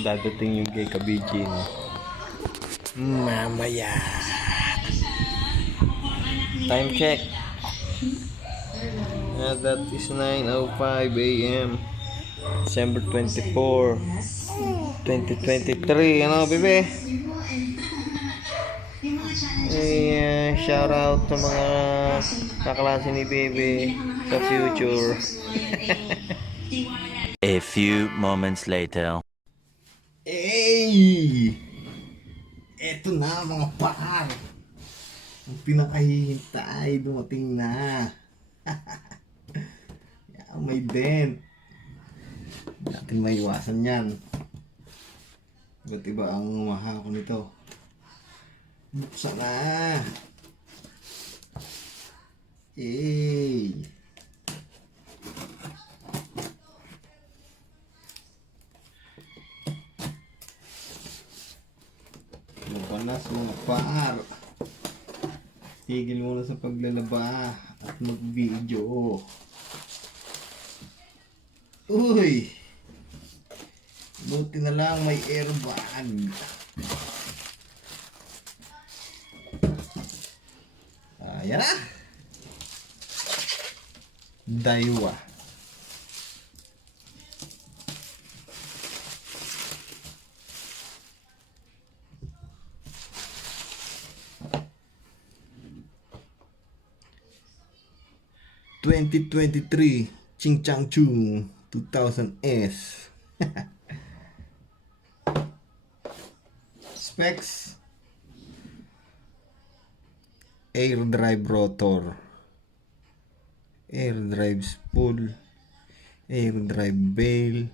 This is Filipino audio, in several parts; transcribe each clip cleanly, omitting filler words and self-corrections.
Dadating yung kay Kabiji, no? Mamaya. Time check. That is 9:05 a.m. December 24, 2023. Ano, bebe? Shout out sa mga kaklase ni Bebe sa future. A few moments later. Hey! Eto na mga par! Ang pinakahihintay, dumating na. May dent. Hindi natin maiwasan yan. Ba't iba ang maha ko nito? Buksan na! Hey! Mapanas mga par! Tigil muna sa paglalaba at mag-video. Uy! Buti na lang may airbag. Ayan na! Daiwa. (2023) Ching Chang Chung 2000S. Specs: air drive rotor, air drive spool, air drive bail,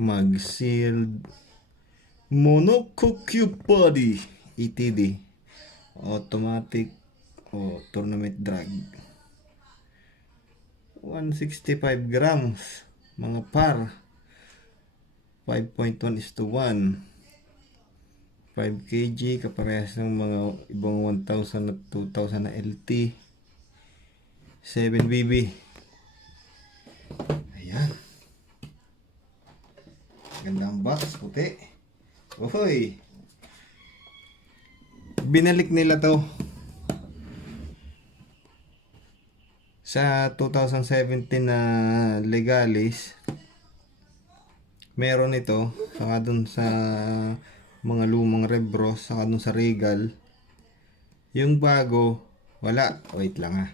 mag sealed, monocoque body, ETD, automatic o tournament drag. 165 grams mga par, 5.1:1, 5 kg kaparehas ng mga ibang 1000 at 2000 na LT, 7 BB. Ayan, ganda ang box, puti. Uy, binalik nila to sa 2017 na Legalis. Meron ito, saka dun sa mga lumang Rebros, saka dun sa Regal. Yung bago, wala. Wait lang ha.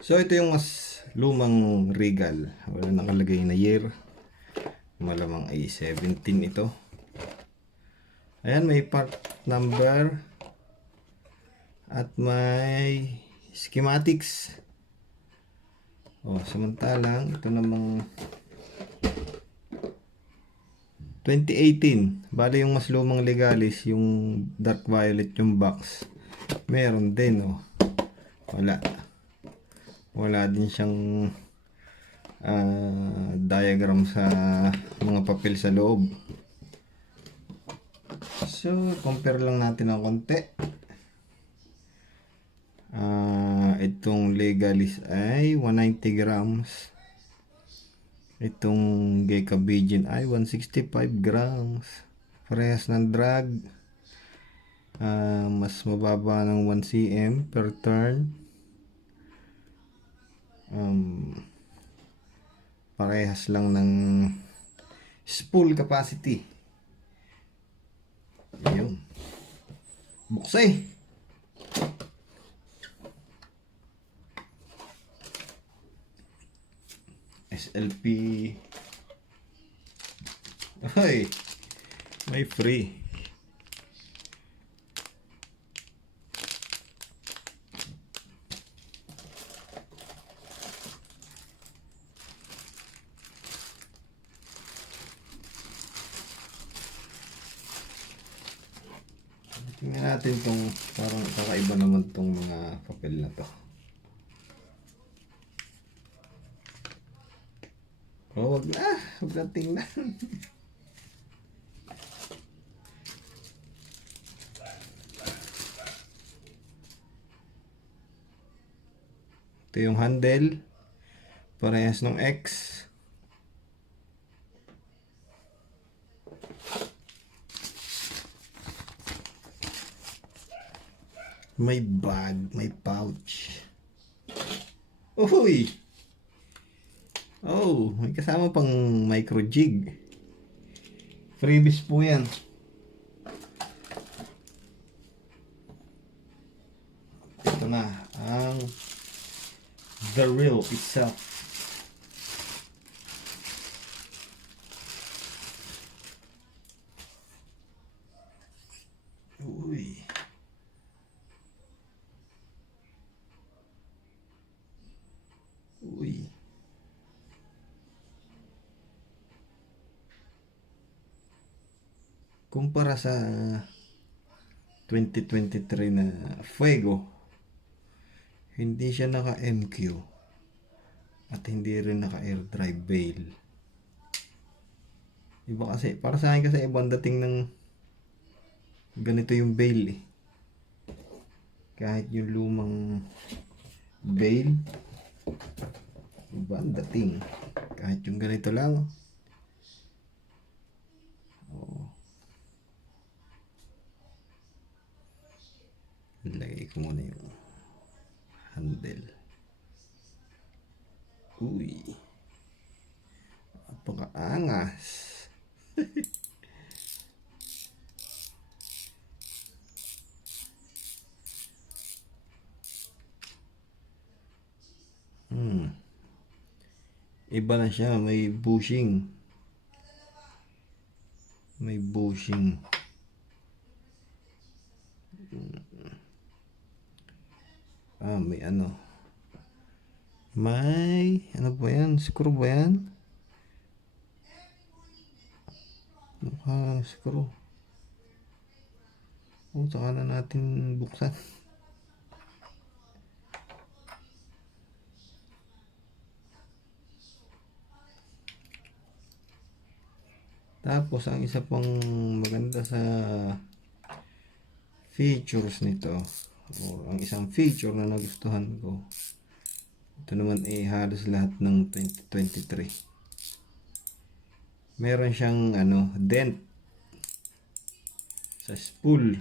So ito yung mas lumang Regal. Wala nakalagay na year. Malamang ay 17 ito. Ayan, may part number at may schematics. Samantalang ito namang 2018, bali yung mas lumang Legalis, yung dark violet yung box, meron din. Wala din siyang diagram sa mga papel sa loob. So compare lang natin ng konti. Itong Legalis ay 190 grams. Itong Geka Bijin ay 165 grams. Parehas ng drag. Mas mababa ng 1 cm per turn. Parehas lang ng spool capacity. Ayun. Buksay. SLP. Ay, may free. Tingnan natin tong, parang kakaiba naman tong mga papel na to. Wag na tingnan. Ito yung handle, parehas ng X. May bag, may pouch. Uy! Oh, may kasama pang micro jig. Freebies po yan. Ito na ang the real itself. Uy. Uy. Kumpara sa 2023 na Fuego, hindi siya naka MQ at hindi rin naka air drive bail. Iba kasi, para sa akin kasi ibang dating ng ganito yung bail eh. Kahit yung lumang bail, ibang dating. Kahit yung ganito lang. Oh. Lagay ko muna yung handle. Uy. Napakaangas. Iba na siya, may bushing. May bushing. May ano. May, ano ba yan? Screw ba yan? Mukha screw. Saka na natin buksan. Tapos, ang isa pang maganda sa features nito, o ang isang feature na nagustuhan ko, ito naman ay halos lahat ng 2023. Meron siyang dent sa spool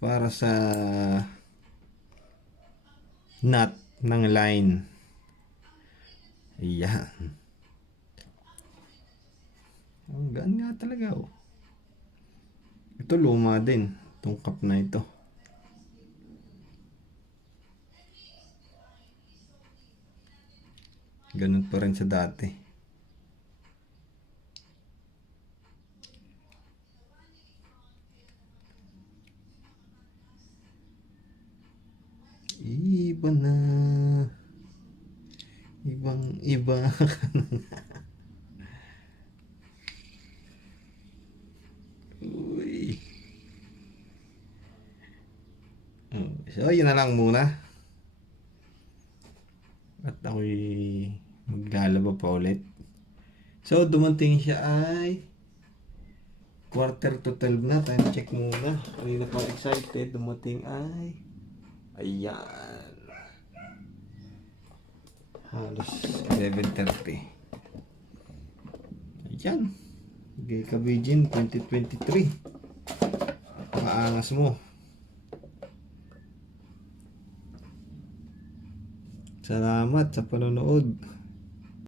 para sa nut ng line. Ayan. Ang gaan nga talaga oh. Ito luma din, itong cup na ito. Ganun pa rin sa dati. Iba na. Ibang iba. Uy. So, yun na lang muna. At ako'y maglalaba pa ulit. So, dumating siya ay 11:45 na. Time check muna. Kanina pa excited. Dumating ay ayan. Halos 11:30. Ayan. Gay Kabijin 2023. Paangas mo. Salamat sa panonood.